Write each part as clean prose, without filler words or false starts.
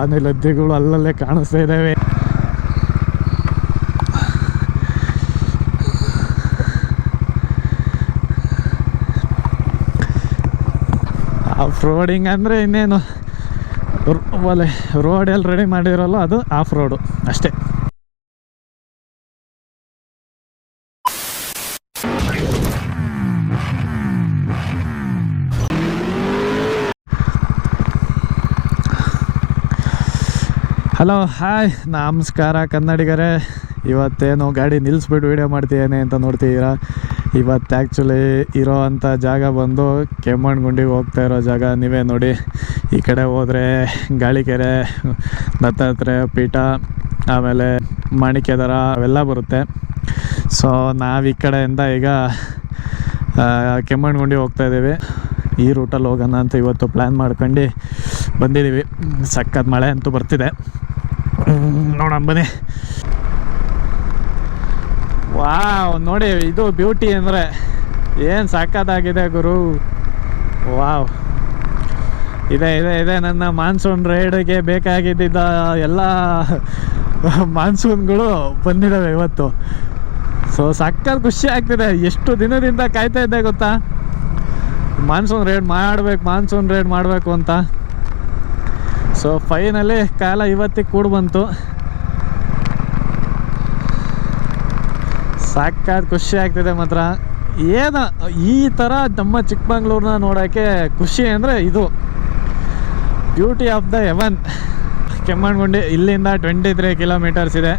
ಆನೆ ಲದ್ದೆಗಳು ಅಲ್ಲಲ್ಲೇ ಕಾಣಿಸ್ತಾ ಇದ್ದಾವೆ. ಆಫ್ ರೋಡಿಂಗ್ ಅಂದರೆ ಇನ್ನೇನು, ಒಲೆ ರೋಡ್ ಎಲ್ಲಿ ರೆಡಿ ಮಾಡಿರಲ್ಲ ಅದು ಆಫ್ ರೋಡು ಅಷ್ಟೇ. ಹಲೋ ಹಾಯ್ ನಮಸ್ಕಾರ ಕನ್ನಡಿಗರೇ. ಇವತ್ತೇನು ಗಾಡಿ ನಿಲ್ಲಿಸ್ಬಿಟ್ಟು ವೀಡಿಯೋ ಮಾಡ್ತಿದ್ದೇನೆ ಅಂತ ನೋಡ್ತಿದ್ದೀರಾ. ಇವತ್ತು ಆ್ಯಕ್ಚುಲಿ ಇರೋ ಅಂಥ ಜಾಗ ಬಂದು ಕೆಮ್ಮಣ್ಣಗುಂಡಿಗೆ ಹೋಗ್ತಾ ಇರೋ ಜಾಗ. ನೀವೇ ನೋಡಿ, ಈ ಕಡೆ ಹೋದರೆ ಗಾಳಿಕೆರೆ, ದತ್ತಾತ್ರೇಯ ಪೀಠ, ಆಮೇಲೆ ಮಾಣಿಕ್ಯದರ ಅವೆಲ್ಲ ಬರುತ್ತೆ. ಸೊ ನಾವು ಈ ಕಡೆಯಿಂದ ಈಗ ಕೆಮ್ಮಣ್ಣಗುಂಡಿ ಹೋಗ್ತಾಯಿದ್ದೀವಿ. ಈ ರೂಟಲ್ಲಿ ಹೋಗೋಣ ಅಂತ ಇವತ್ತು ಪ್ಲ್ಯಾನ್ ಮಾಡ್ಕೊಂಡು ಬಂದಿದ್ದೀವಿ. ಸಖತ್ ಮಳೆ ಅಂತೂ ಬರ್ತಿದೆ, ನೋಡೋಣ ಬನ್ನಿ. ವಾವ್, ನೋಡಿ ಇದು ಬ್ಯೂಟಿ ಅಂದರೆ ಏನು ಸಖತ್ತಾಗಿದೆ ಗುರು. ವಾವ್, ಇದೆ ನನ್ನ ಮಾನ್ಸೂನ್ ರೈಡ್ಗೆ ಬೇಕಾಗಿದ್ದ ಎಲ್ಲ ಮಾನ್ಸೂನ್ಗಳು ಬಂದಿದ್ದಾವೆ ಇವತ್ತು. ಸೊ ಸಖತ್ ಖುಷಿ ಆಗ್ತಿದೆ. ಎಷ್ಟು ದಿನದಿಂದ ಕಾಯ್ತಾ ಇದ್ದೆ ಗೊತ್ತಾ, ಮಾನ್ಸೂನ್ ರೈಡ್ ಮಾಡಬೇಕು ಅಂತ. ಸೊ ಫೈನಲಿ ಕಾಲ ಇವತ್ತಿಗೆ ಕೂಡ ಬಂತು. ಸಖತ್ ಖುಷಿ ಆಗ್ತಿದೆ ಮಾತ್ರ. ಏನು ಈ ಥರ ನಮ್ಮ ಚಿಕ್ಕಮಂಗ್ಳೂರನ್ನ ನೋಡೋಕ್ಕೆ ಖುಷಿ ಅಂದರೆ ಇದು beauty of the haven. Kemmangundi ಇಲ್ಲಿಂದ 23 ಕಿಲೋಮೀಟರ್ಸ್ ಇದೆ.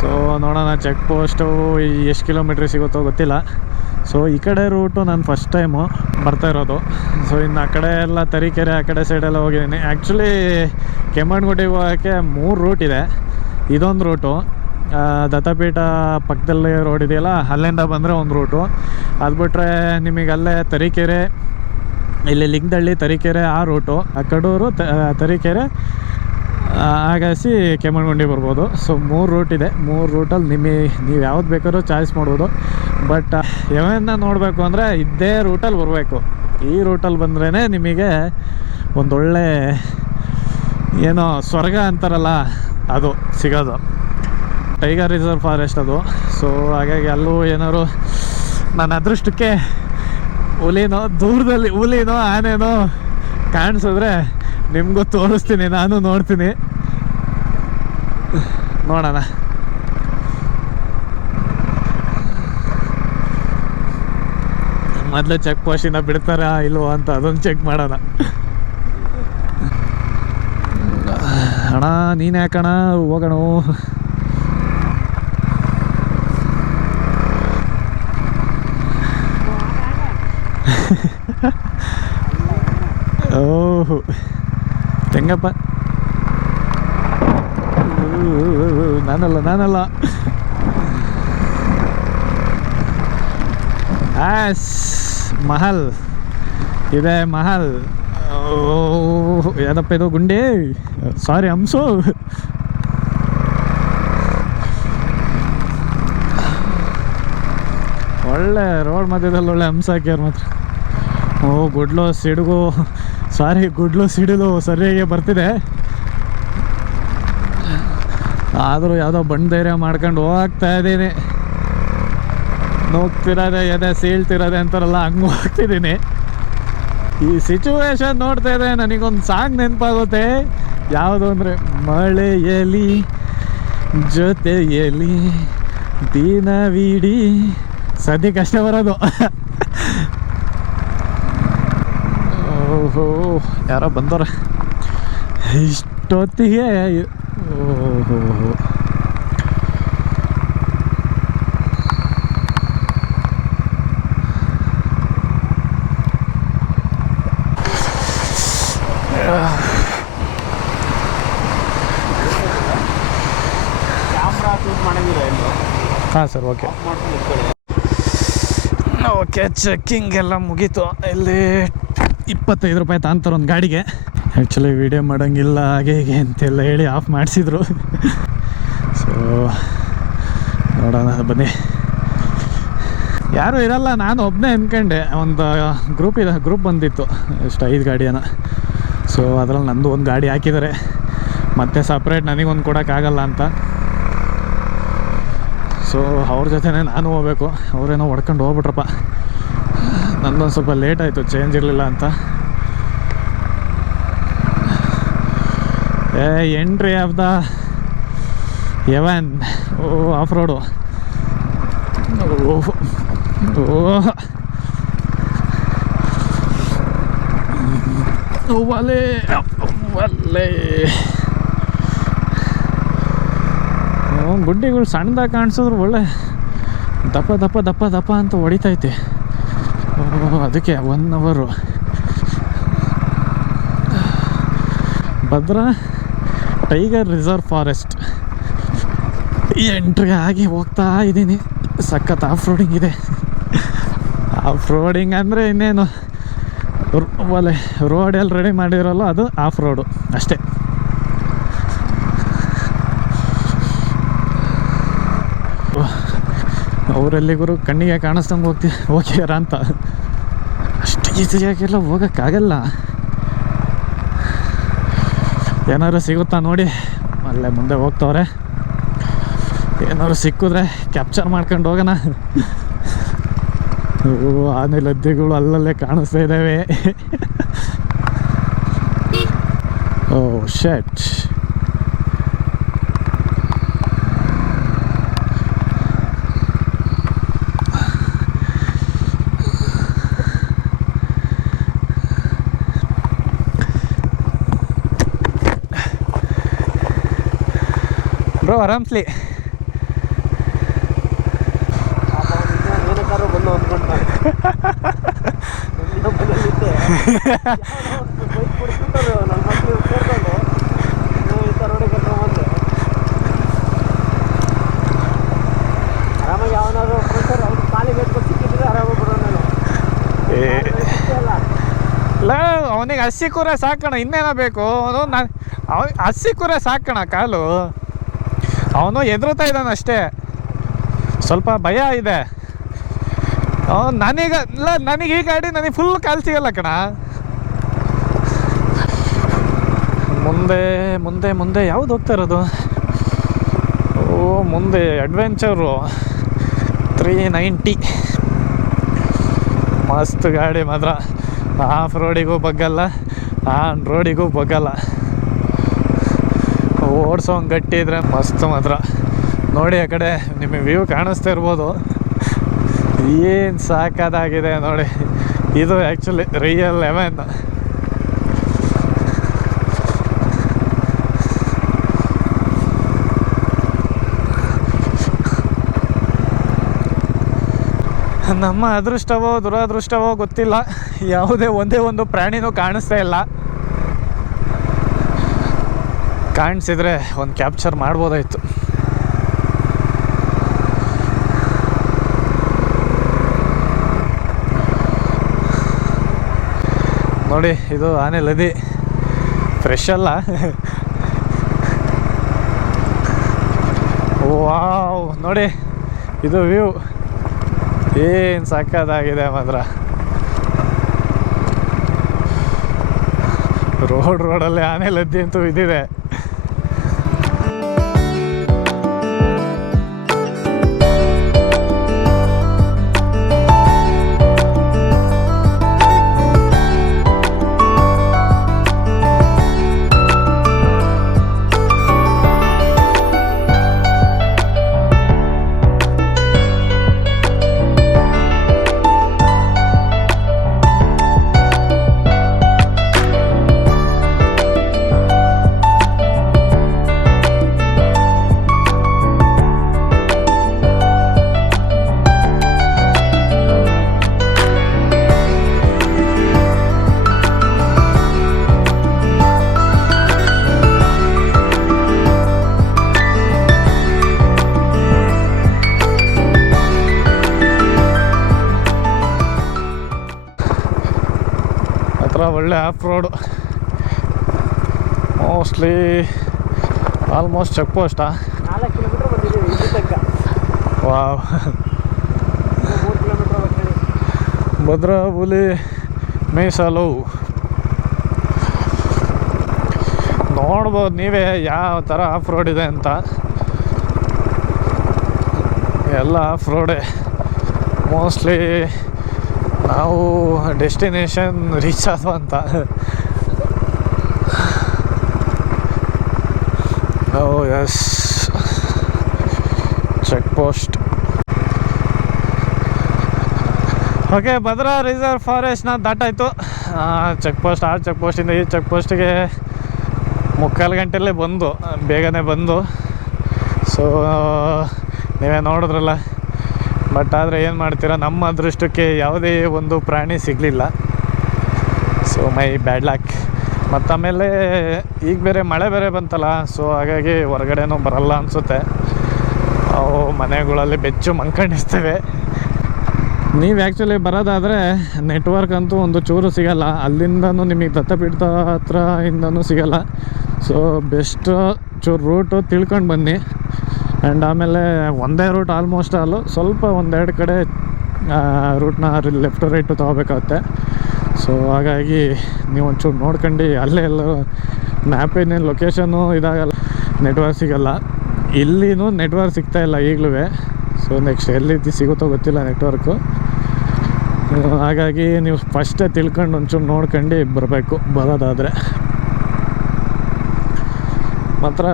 ಸೊ ನೋಡೋಣ ಚೆಕ್ ಪೋಸ್ಟು ಎಷ್ಟು ಕಿಲೋಮೀಟ್ರ್ ಸಿಗುತ್ತೋ ಗೊತ್ತಿಲ್ಲ. ಸೊ ಈ ಕಡೆ ರೂಟು ನಾನು ಫಸ್ಟ್ ಟೈಮು ಬರ್ತಾ ಇರೋದು. ಸೊ ಇನ್ನು ಆ ಕಡೆ ಎಲ್ಲ ತರೀಕೆರೆ ಆ ಕಡೆ ಸೈಡೆಲ್ಲ ಹೋಗಿದ್ದೀನಿ. ಆ್ಯಕ್ಚುಲಿ ಕೆಮ್ಮಣ್ಣಗುಂಡಿಗೆ ಹೋಗೋಕ್ಕೆ 3 ರೂಟ್ ಇದೆ. ಇದೊಂದು ರೂಟು, ದತ್ತಪೀಠ ಪಕ್ಕದಲ್ಲಿ ರೋಡ್ ಇದೆಯಲ್ಲ ಅಲ್ಲಿಂದ ಬಂದರೆ ಒಂದು ರೂಟು. ಅದು ಬಿಟ್ಟರೆ ನಿಮಗೆ ಅಲ್ಲೇ ತರೀಕೆರೆ, ಇಲ್ಲಿ ಲಿಂಗದಳ್ಳಿ ತರೀಕೆರೆ ಆ ರೂಟು, ಆ ಕಡೂರು ತರೀಕೆರೆ ಹಾಗಾಸಿ ಕೆಮ್ಮಣ್ಣಗುಂಡಿ ಬರ್ಬೋದು. ಸೊ 3 ರೂಟ್ ಇದೆ. 3 ರೂಟಲ್ಲಿ ನೀವು ಯಾವ್ದು ಬೇಕಾದ್ರೂ ಚಾಯ್ಸ್ ಮಾಡ್ಬೋದು. ಬಟ್ ಯಾವನ್ನ ನೋಡಬೇಕು ಅಂದರೆ ಇದೇ ರೂಟಲ್ಲಿ ಬರಬೇಕು. ಈ ರೂಟಲ್ಲಿ ಬಂದ್ರೇ ನಿಮಗೆ ಒಂದೊಳ್ಳೆ ಏನೋ ಸ್ವರ್ಗ ಅಂತಾರಲ್ಲ ಅದು ಸಿಗೋದು. ಟೈಗರ್ ರಿಸರ್ವ್ ಫಾರೆಸ್ಟ್ ಅದು. ಸೊ ಹಾಗಾಗಿ ಅಲ್ಲೂ ಏನಾದ್ರು ನನ್ನ ಅದೃಷ್ಟಕ್ಕೆ ದೂರದಲ್ಲಿ ಹುಲಿನೋ ಆನೆನೋ ಕಾಣಿಸಿದ್ರೆ ನಿಮಗೂ ತೋರಿಸ್ತೀನಿ, ನಾನು ನೋಡ್ತೀನಿ, ನೋಡೋಣ. ಮೊದಲು ಚೆಕ್ ಪೋಸ್ಟಿನ ಬಿಡ್ತಾರಾ ಇಲ್ವೋ ಅಂತ ಅದೊಂದು ಚೆಕ್ ಮಾಡೋಣ. ಅಣ್ಣ ನೀನು ಯಾಕಣ ಹೋಗೋಣ. ಓಹೋ ಹೆಂಗಪ್ಪ, ನಾನಲ್ಲ ಮಹಲ್ ಇದೆ, ಮಹಲ್. ಯಾವ್ದಪ್ಪ ಇದು, ಗುಂಡಿ, ಸಾರಿ ಹಂಸು. ಒಳ್ಳೆ ರೋಡ್ ಮಧ್ಯದಲ್ಲಿ ಒಳ್ಳೆ ಹಂಸ ಹಾಕ್ಯಾರ ಮಾತ್ರ. ಗುಡ್ಲು ಸಿಡಿಲು ಸರಿಯಾಗಿ ಬರ್ತಿದೆ. ಆದರೂ ಯಾವುದೋ ಬಂಡ್ ಧೈರ್ಯ ಮಾಡ್ಕೊಂಡು ಹೋಗ್ತಾ ಇದ್ದೀನಿ. ನೋಗ್ತಿರೋದೆ ಎದೆ ಸೀಳ್ತಿರೋದೆ ಅಂತಾರಲ್ಲ, ಹಂಗೆ ಹೋಗ್ತಿದ್ದೀನಿ. ಈ ಸಿಚುವೇಶನ್ ನೋಡ್ತಾ ಇದ್ದೆ ನನಗೊಂದು ಸಾಂಗ್ ನೆನಪಾಗುತ್ತೆ. ಯಾವುದು ಅಂದರೆ, ಮಳೆಯಲಿ ಜೊತೆಯಲಿ ದಿನವಿಡೀ, ಸದ್ಯಕ್ಕೆ ಅಷ್ಟೇ ಬರೋದು. ಓಹೋ ಯಾರೋ ಬಂದವ್ರೆ ಇಷ್ಟೊತ್ತಿಗೆ. ಓಹೋ ಹಾಂ ಸರ್, ಓಕೆ ಚೆಕ್ಕಿಂಗ್ ಎಲ್ಲ ಮುಗೀತು. ಇಲ್ಲಿ 25 ರೂಪಾಯಿ ತಾಂತಾರೆ ಒಂದು ಗಾಡಿಗೆ. ಆ್ಯಕ್ಚುಲಿ ವೀಡಿಯೋ ಮಾಡೋಂಗಿಲ್ಲ ಹಾಗೆ ಹೀಗೆ ಅಂತೆಲ್ಲ ಹೇಳಿ ಆಫ್ ಮಾಡಿಸಿದ್ರು. ಸೊ ನೋಡೋಣ ಬನ್ನಿ. ಯಾರೂ ಇರಲ್ಲ, ನಾನು ಒಬ್ಬನೇ ಅಂದ್ಕೊಂಡೆ. ಒಂದು ಗ್ರೂಪ್ ಬಂದಿತ್ತು, ಎಷ್ಟು 5 ಗಾಡಿಯನ. ಸೊ ಅದರಲ್ಲಿ ನಂದು ಒಂದು ಗಾಡಿ ಹಾಕಿದ್ದಾರೆ, ಮತ್ತೆ ಸಪ್ರೇಟ್ ನನಗೊಂದು ಕೊಡೋಕ್ಕಾಗಲ್ಲ ಅಂತ. ಸೊ ಅವ್ರ ಜೊತೆನೇ ನಾನು ಹೋಗ್ಬೇಕು. ಅವರೇನೋ ಹೊಡ್ಕೊಂಡು ಹೋಗ್ಬಿಟ್ರಪ್ಪ. ನಂದೊಂದು ಸ್ವಲ್ಪ ಲೇಟ್ ಆಯಿತು, ಚೇಂಜ್ ಇರಲಿಲ್ಲ ಅಂತ. Entry of the ಎವನ್. Of road. ಒಲೆ ಗುಡ್ಡಿಗಳು ಸಣ್ಣದಾಗಿ ಕಾಣಿಸಿದ್ರು ಒಳ್ಳೆ ದಪ್ಪ ದಪ್ಪ ದಪ್ಪ ದಪ್ಪ ಅಂತ ಹೊಡಿತೈತೆ. ಅದಕ್ಕೆ 1 hour Bhadra tiger reserve forest entry ಆಗಿ ಹೋಗ್ತಾ ಇದ್ದೀನಿ. ಸಖತ್ ಆಫ್ ರೋಡಿಂಗ್ ಇದೆ. ಆಫ್ ರೋಡಿಂಗ್ ಅಂದರೆ ಇನ್ನೇನು, ಒಲೆ ರೋಡೆಲ್ಲಿ ರೆಡಿ ಮಾಡಿರೋಲ್ಲ, ಅದು ಆಫ್ ರೋಡು ಅಷ್ಟೇ. ಅವರೆಲ್ಲಿಗೂ ಕಣ್ಣಿಗೆ ಕಾಣಿಸ್ದಂಗೆ ಹೋಗ್ಯಾರ ಅಂತ. ಅಷ್ಟು ಈಸಿಯಾಗೆಲ್ಲ ಹೋಗೋಕ್ಕಾಗಲ್ಲ. ಏನಾದ್ರು ಸಿಗುತ್ತಾ ನೋಡಿ. ಅಲ್ಲೇ ಮುಂದೆ ಹೋಗ್ತವ್ರೆ. ಏನಾದ್ರು ಸಿಕ್ಕಿದ್ರೆ ಕ್ಯಾಪ್ಚರ್ ಮಾಡ್ಕೊಂಡು ಹೋಗೋಣ. ಆನೆ ಲದ್ದಿಗಳು ಅಲ್ಲಲ್ಲೇ ಕಾಣಿಸ್ತಾ ಇದ್ದಾವೆ. ಓ ಶಟ್. ಬ್ರೋ ಆರಾಮ್ಸ್ಲಿ. ಇಲ್ಲ, ಅವನಿಗೆ ಹಸಿ ಕೂರೆ ಸಾಕಣ, ಇನ್ನೇನೋ ಬೇಕು. ಅವನು ಅವನಿಗೆ ಹಸಿ ಕೂರೆ ಸಾಕಣ ಕಾಲು. ಅವನು ಎದುರುತ್ತಾ ಇದ್ದಾನೆ ಅಷ್ಟೇ, ಸ್ವಲ್ಪ ಭಯ ಇದೆ. ನನಗೆ ಈ ಗಾಡಿ ನನಗೆ ಫುಲ್ ಕಾಲು ಸಿಗಲ್ಲ ಕಣ. ಮುಂದೆ ಮುಂದೆ ಮುಂದೆ ಯಾವ್ದು ಹೋಗ್ತಾ ಇರೋದು? ಓ ಮುಂದೆ ಅಡ್ವೆಂಚರು 390. ಮಸ್ತ್ ಗಾಡಿ ಮಾತ್ರ. Of ರೋಡಿಗೂ ಬಗ್ಗಲ್ಲ, on ರೋಡಿಗೂ ಬಗ್ಗಲ್ಲ. ಓಡಿಸೋಂಗೆ ಗಟ್ಟಿ ಇದ್ರೆ ಮಸ್ತ್ ಮಾತ್ರ. ನೋಡಿ ಆ ಕಡೆ ನಿಮಗೆ ವ್ಯೂ ಕಾಣಿಸ್ತಾ ಇರ್ಬೋದು. ಏನು ಸಾಕಾಗಿದೆ ನೋಡಿ. ಇದು ಆ್ಯಕ್ಚುಲಿ ರಿಯಲ್ ಎವನ್. ನಮ್ಮ ಅದೃಷ್ಟವೋ ದುರಾದೃಷ್ಟವೋ ಗೊತ್ತಿಲ್ಲ, ಯಾವುದೇ ಒಂದೇ ಒಂದು ಪ್ರಾಣಿನೂ ಕಾಣಿಸ್ತಾ ಇಲ್ಲ. ಕಾಣಿಸಿದ್ರೆ ಒಂದು ಕ್ಯಾಪ್ಚರ್ ಮಾಡ್ಬೋದಾಯಿತು. ನೋಡಿ ಇದು ಆನೆ ಲದಿ, ಫ್ರೆಶ್ ಅಲ್ಲ. ವಾವ್ ನೋಡಿ ಇದು ವ್ಯೂ ಏನು ಸಕ್ಕತ್ತಾಗಿದೆ ಮಾತ್ರ. ರೋಡಲ್ಲಿ ಆನೆ ಲದ್ದಿ ಅಂತೂ ಇದಿದೆ. ಒಳ್ಳೆ ಆಫ್ ರೋಡು. ಆಲ್ಮೋಸ್ಟ್ ಚೆಕ್ ಪೋಸ್ಟಾ? 4 ಕಿಲೋಮೀಟರ್ ಬಂದಿದ್ದೀವಿ ಇಲ್ಲಿ ತನಕ. ವಾವ್. 3 ಕಿಲೋಮೀಟರ್ ಬರ್ತೀನಿ. ಭದ್ರಾ ಹುಲಿ ಮೀಸಲು. ನೋಡ್ಬೋದು ನೀವೇ ಯಾವ ಥರ ಆಫ್ ರೋಡ್ ಇದೆ ಅಂತ. ಎಲ್ಲ ಆಫ್ ರೋಡೇ ಮೋಸ್ಟ್ಲಿ. ನಾವು ಡೆಸ್ಟಿನೇಷನ್ ರೀಚ್ ಆದ್ವು ಅಂತ. Oh yes, check post. Okay, Bhadra reserve ಫಾರೆಸ್ಟ್ನ ದಾಟಾಯಿತು. ಚೆಕ್ ಪೋಸ್ಟ್, ಆ ಚೆಕ್ ಪೋಸ್ಟಿಂದ ಈ ಚೆಕ್ ಪೋಸ್ಟಿಗೆ 3:15 ಗಂಟೆಯಲ್ಲೇ ಬಂದು, ಬೇಗನೆ ಬಂದು. ಸೊ ನೀವೇ ನೋಡಿದ್ರಲ್ಲ. ಬಟ್ ಆದರೆ ಏನು ಮಾಡ್ತೀರಾ, ನಮ್ಮ ಅದೃಷ್ಟಕ್ಕೆ ಯಾವುದೇ ಒಂದು ಪ್ರಾಣಿ ಸಿಗಲಿಲ್ಲ. So my bad luck. ಮತ್ತು ಆಮೇಲೆ ಈಗ ಬೇರೆ ಮಳೆ ಬೇರೆ ಬಂತಲ್ಲ, ಸೊ ಹಾಗಾಗಿ ಹೊರಗಡೆನೂ ಬರಲ್ಲ ಅನಿಸುತ್ತೆ. ನಾವು ಮನೆಗಳಲ್ಲಿ ಬೆಚ್ಚು ಮಂಕೊಂಡಿರ್ತೇವೆ. ನೀವು ಆ್ಯಕ್ಚುಲಿ ಬರೋದಾದರೆ ನೆಟ್ವರ್ಕ್ ಅಂತೂ ಒಂದು ಚೂರು ಸಿಗೋಲ್ಲ. ಅಲ್ಲಿಂದನೂ ನಿಮಗೆ ದತ್ತಪೀಠದ ಹತ್ರ ಇಂದನೂ ಸಿಗೋಲ್ಲ. ಸೊ ಬೆಸ್ಟ್ ಚೂರು ರೂಟು ತಿಳ್ಕೊಂಡು ಬನ್ನಿ. ಆ್ಯಂಡ್ ಆಮೇಲೆ ಒಂದೇ ರೂಟ್ ಆಲ್ಮೋಸ್ಟ್ ಅಲ್ಲೂ ಸ್ವಲ್ಪ ಒಂದೆರಡು ಕಡೆ ರೂಟ್ನ ಲೆಫ್ಟ್ ರೈಟು ತೊಗೋಬೇಕಾಗುತ್ತೆ. ಸೊ ಹಾಗಾಗಿ ನೀವು ಒಂಚೂರು ನೋಡ್ಕೊಂಡು ಅಲ್ಲೇ ಎಲ್ಲೋ ಮ್ಯಾಪಿನ ಲೊಕೇಶನ್ನು ಇದಾಗಲ್ಲ, ನೆಟ್ವರ್ಕ್ ಸಿಗೋಲ್ಲ. ಇಲ್ಲಿನೂ ನೆಟ್ವರ್ಕ್ ಸಿಗ್ತಾಯಿಲ್ಲ ಈಗಲೂ. ಸೊ ನೆಕ್ಸ್ಟ್ ಎಲ್ಲಿ ಸಿಗುತ್ತೋ ಗೊತ್ತಿಲ್ಲ ನೆಟ್ವರ್ಕು. ಹಾಗಾಗಿ ನೀವು ಫಸ್ಟೇ ತಿಳ್ಕೊಂಡು ಒಂಚೂರು ನೋಡ್ಕೊಂಡು ಬರಬೇಕು ಬರೋದಾದರೆ. ಮಾತ್ರ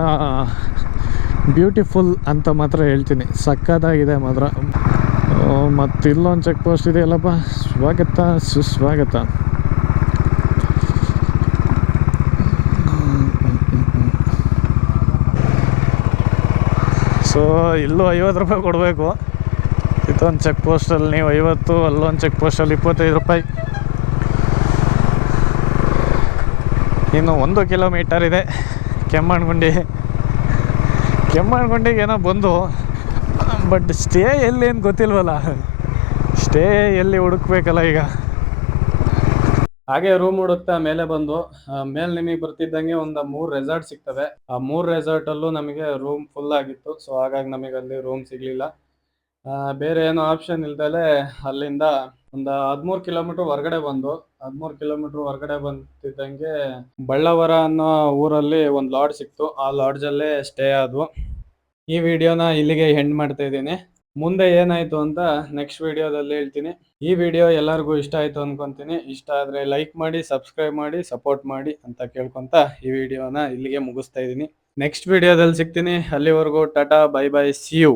ಬ್ಯೂಟಿಫುಲ್ ಅಂತ ಮಾತ್ರ ಹೇಳ್ತೀನಿ, ಸಕ್ಕತ್ತಾಗಿದೆ ಮಾತ್ರ. ಮತ್ತು ಇಲ್ಲೊಂದು ಚೆಕ್ ಪೋಸ್ಟ್ ಇದೆಯಲ್ಲಪ್ಪ, ಸ್ವಾಗತ ಸುಸ್ವಾಗತ. ಸೊ ಇಲ್ಲೂ 50 ರೂಪಾಯಿ ಕೊಡಬೇಕು. ಇದೊಂದು ಚೆಕ್ ಪೋಸ್ಟಲ್ಲಿ ನೀವು 50, ಅಲ್ಲೊಂದು ಚೆಕ್ ಪೋಸ್ಟಲ್ಲಿ 25 ರೂಪಾಯಿ. ಇನ್ನು 1 ಕಿಲೋಮೀಟರ್ ಇದೆ ಕೆಮ್ಮಣ್ಣಗುಂಡಿಗೆ ಏನೋ ಬಂದು. ಬಟ್ ಸ್ಟೇ ಎಲ್ಲಿ ಏನು ಗೊತ್ತಿಲ್ವಲ್ಲ, ಸ್ಟೇ ಎಲ್ಲಿ ಹುಡುಕ್ಬೇಕಲ್ಲ ಈಗ. ಹಾಗೆ ರೂಮ್ ಹುಡುಕ್ತಾ ಮೇಲೆ ಬಂದು, ಮೇಲೆ ನಿಮಗೆ ಬರ್ತಿದ್ದಂಗೆ ಒಂದು 3 ರೆಸಾರ್ಟ್ ಸಿಗ್ತವೆ. ಆ 3 ರೆಸಾರ್ಟಲ್ಲೂ ನಮಗೆ ರೂಮ್ ಫುಲ್ ಆಗಿತ್ತು. ಸೊ ಹಾಗಾಗಿ ನಮಗೆ ಅಲ್ಲಿ ರೂಮ್ ಸಿಗಲಿಲ್ಲ. ಬೇರೆ ಏನೋ ಆಪ್ಷನ್ ಇಲ್ದಲೆ ಅಲ್ಲಿಂದ ಒಂದು 13 ಕಿಲೋಮೀಟರ್ ಹೊರಗಡೆ ಬಂದು, 13 ಕಿಲೋಮೀಟರ್ ಹೊರಗಡೆ ಬಂತಿದ್ದಂಗೆ ಬಳ್ಳಾವರ ಅನ್ನೋ ಊರಲ್ಲಿ ಒಂದು ಲಾಡ್ಜ್ ಸಿಕ್ತು. ಆ ಲಾಡ್ಜಲ್ಲೇ ಸ್ಟೇ ಆದ್ವು. ಈ ವಿಡಿಯೋನ ಇಲ್ಲಿಗೆ ಎಂಡ್ ಮಾಡ್ತಾ ಇದ್ದೀನಿ. ಮುಂದೆ ಏನಾಯ್ತು ಅಂತ ನೆಕ್ಸ್ಟ್ ವಿಡಿಯೋದಲ್ಲಿ ಹೇಳ್ತೀನಿ. ಈ ವಿಡಿಯೋ ಎಲ್ಲರಿಗೂ ಇಷ್ಟ ಆಯ್ತು ಅನ್ಕೊಂತೀನಿ. ಇಷ್ಟ ಆದರೆ ಲೈಕ್ ಮಾಡಿ, ಸಬ್ಸ್ಕ್ರೈಬ್ ಮಾಡಿ, ಸಪೋರ್ಟ್ ಮಾಡಿ ಅಂತ ಕೇಳ್ಕೊಂತ ಈ ವಿಡಿಯೋನ ಇಲ್ಲಿಗೆ ಮುಗಿಸ್ತಾ ಇದ್ದೀನಿ. ನೆಕ್ಸ್ಟ್ ವಿಡಿಯೋದಲ್ಲಿ ಸಿಗ್ತೀನಿ. ಅಲ್ಲಿವರೆಗೂ tata, bye bye, see you.